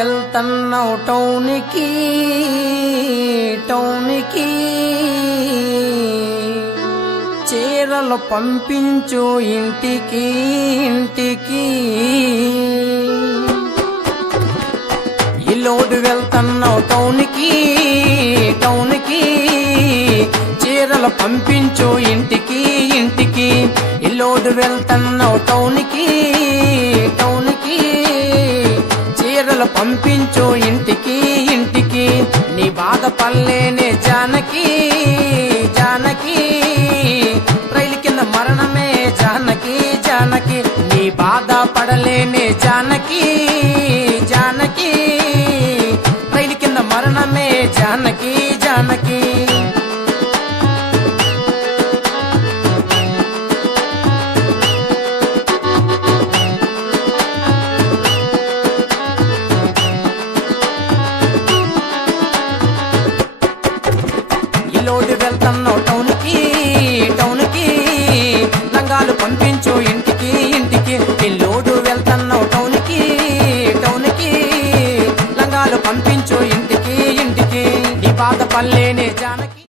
వెళ్తున్నావు టౌనికి చీరలు పంపించు ఇంటికి ఈ లోడు వెళ్తున్నావు టౌనికి చీరలు పంపించు ఇంటికి ఈ లోడు వెళ్తున్నావు టౌనికి చీరలు పంపించు ఇంటికి నీ బాధ పల్లేనే జానకి రైలు కింద మరణమే జానకి నీ బాధ పడలేనే జానకి రైలు కింద మరణమే జానకి లోడు వెళ్తున్నావు